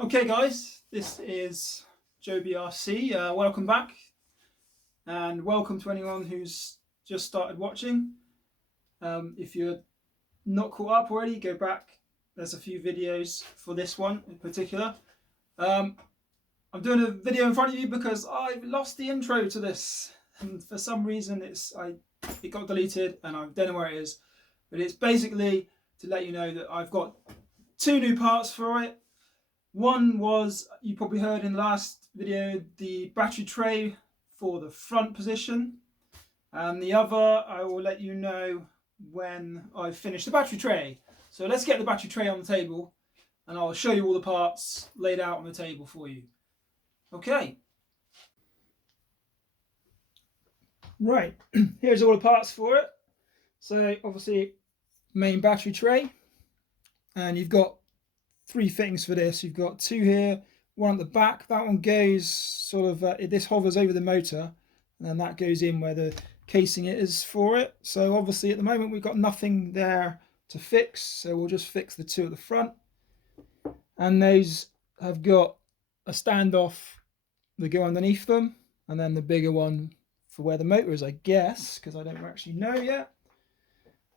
Okay guys, this is Joe BRC. Welcome back, and welcome to anyone who's just started watching. If you're not caught up already, go back. There's a few videos for this one in particular. I'm doing a video in front of you because I've lost the intro to this, and for some reason it got deleted, and I don't know where it is. But it's basically to let you know that I've got two new parts for it. One was, you probably heard in the last video, the battery tray for the front position, and the other I will let you know when I've finished the battery tray. So let's get the battery tray on the table and I'll show you all the parts laid out on the table for you. Okay. Right, here's all the parts for it. So obviously main battery tray, and you've got three fittings for this. You've got two here, one at the back. That one goes sort of, this hovers over the motor, and then that goes in where the casing is for it. So obviously at the moment we've got nothing there to fix, so we'll just fix the two at the front. And those have got a standoff that go underneath them, and then the bigger one for where the motor is, I guess, because I don't actually know yet.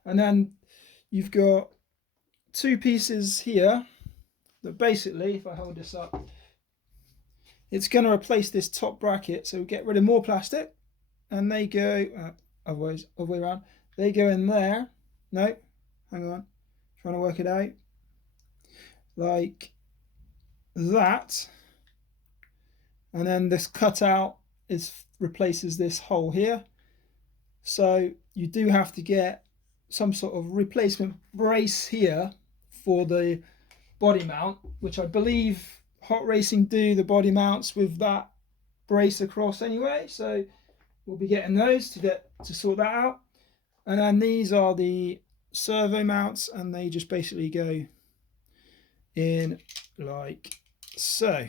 And then you've got two pieces here that basically, if I hold this up, it's going to replace this top bracket. So we get rid of more plastic, and they go other way around. They go in there. No, hang on, trying to work it out like that, and then this cutout replaces this hole here. So you do have to get some sort of replacement brace here for the body mount, which I believe Hot Racing do the body mounts with that brace across anyway, so we'll be getting those to sort that out. And then these are the servo mounts, and they just basically go in like so.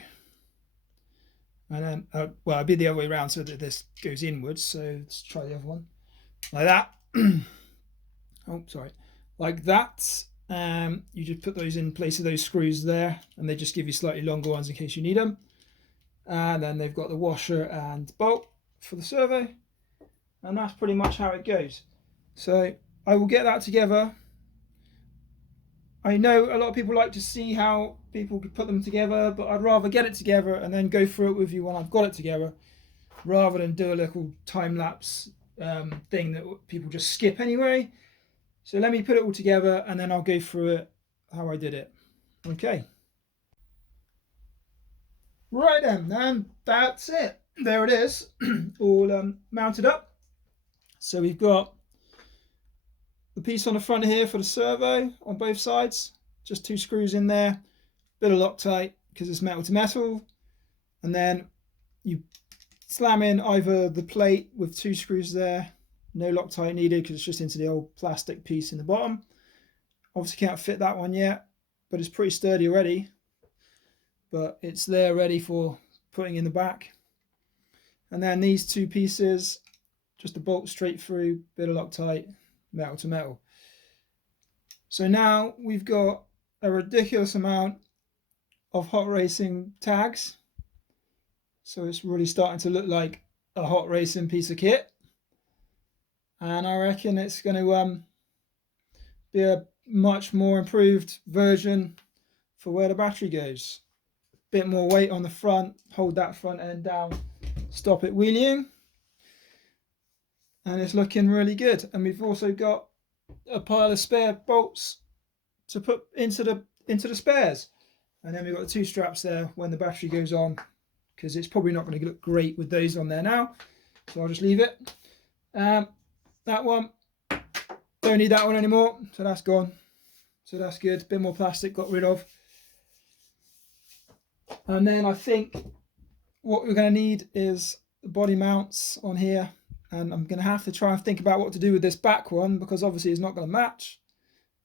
And then well, it'd be the other way around so that this goes inwards. So let's try the other one like that. Oh, sorry, like that. You just put those in place of those screws there, and they just give you slightly longer ones in case you need them. And then they've got the washer and bolt for the servo, and that's pretty much how it goes. So I will get that together. I know a lot of people like to see how people could put them together, but I'd rather get it together and then go through it with you when I've got it together, rather than do a little time-lapse thing that people just skip anyway. So let me put it all together, and then I'll go through it how I did it. Okay. Right then, and that's it. There it is, all mounted up. So we've got the piece on the front here for the servo on both sides, just two screws in there, bit of Loctite because it's metal to metal, and then you slam in either the plate with two screws there. No Loctite needed because it's just into the old plastic piece in the bottom. Obviously can't fit that one yet, but it's pretty sturdy already. But it's there ready for putting in the back. And then these two pieces, just a bolt straight through, bit of Loctite, metal to metal. So now we've got a ridiculous amount of Hot Racing tags. So it's really starting to look like a Hot Racing piece of kit. And I reckon it's going to be a much more improved version for where the battery goes. Bit more weight on the front, hold that front end down, stop it wheeling. And it's looking really good. And we've also got a pile of spare bolts to put into the spares. And then we've got the two straps there when the battery goes on, because it's probably not going to look great with those on there now. So I'll just leave it. That one, don't need that one anymore, so that's gone. So that's good. Bit more plastic got rid of. And then I think what we're going to need is the body mounts on here, and I'm going to have to try and think about what to do with this back one, because obviously it's not going to match.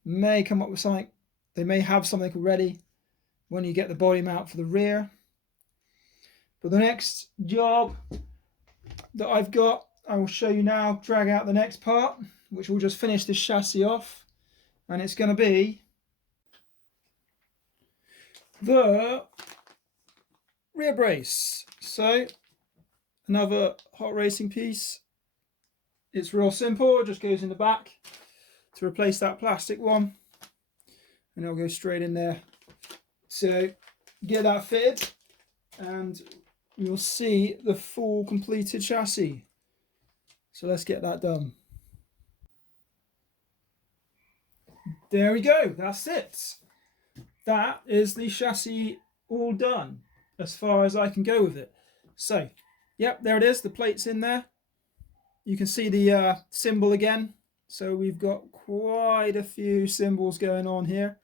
May come up with something. They may have something already when you get the body mount for the rear. But the next job that I've got, I will show you now, drag out the next part, which will just finish this chassis off, and it's going to be the rear brace. So another hot racing piece. It's real simple, it just goes in the back to replace that plastic one, and it'll go straight in there. So get that fitted and you'll see the full completed chassis. So let's get that done. There we go, that's it. That is the chassis all done as far as I can go with it. So, yep, there it is, the plate's in there. You can see the symbol again. So we've got quite a few symbols going on here.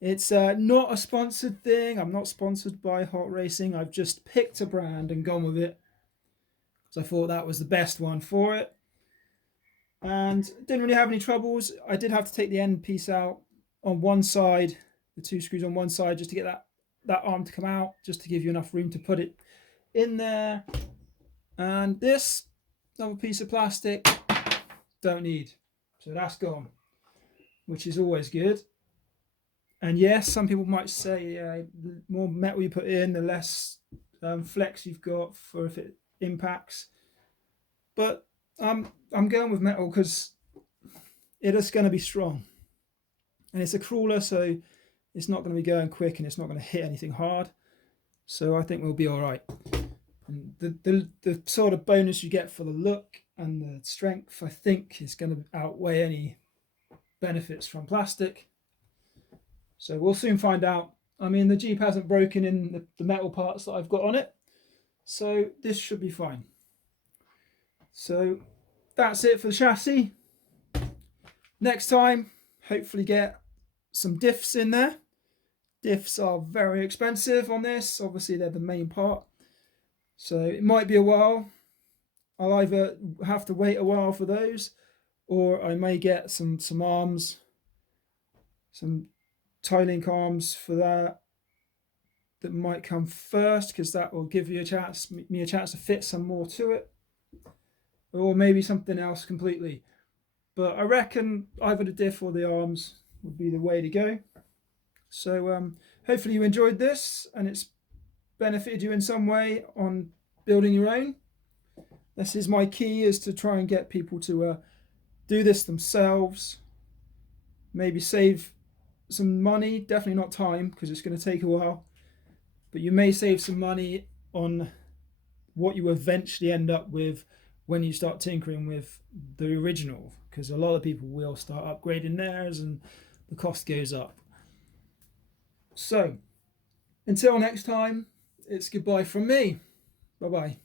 It's not a sponsored thing. I'm not sponsored by Hot Racing. I've just picked a brand and gone with it because I thought that was the best one for it. And didn't really have any troubles. I did have to take the end piece out on one side, the two screws on one side, just to get that arm to come out, just to give you enough room to put it in there. And this another piece of plastic, don't need, so that's gone, which is always good. And yes, some people might say the more metal you put in, the less flex you've got for if it impacts, but I'm going with metal because it is going to be strong, and it's a crawler, so it's not going to be going quick and it's not going to hit anything hard, so I think we'll be all right. And the sort of bonus you get for the look and the strength, I think, is going to outweigh any benefits from plastic. So we'll soon find out. I mean, the Jeep hasn't broken in the metal parts that I've got on it, so this should be fine. So that's it for the chassis. Next time, hopefully get some diffs in there. Diffs are very expensive on this. Obviously, they're the main part. So it might be a while. I'll either have to wait a while for those, or I may get some arms, some tie-link arms for that might come first, because that will give you me a chance to fit some more to it, or maybe something else completely. But I reckon either the diff or the arms would be the way to go. So hopefully you enjoyed this and it's benefited you in some way on building your own. This is my key, is to try and get people to do this themselves, maybe save some money, definitely not time because it's going to take a while, but you may save some money on what you eventually end up with when you start tinkering with the original, because a lot of people will start upgrading theirs and the cost goes up. So until next time, it's goodbye from me. Bye bye.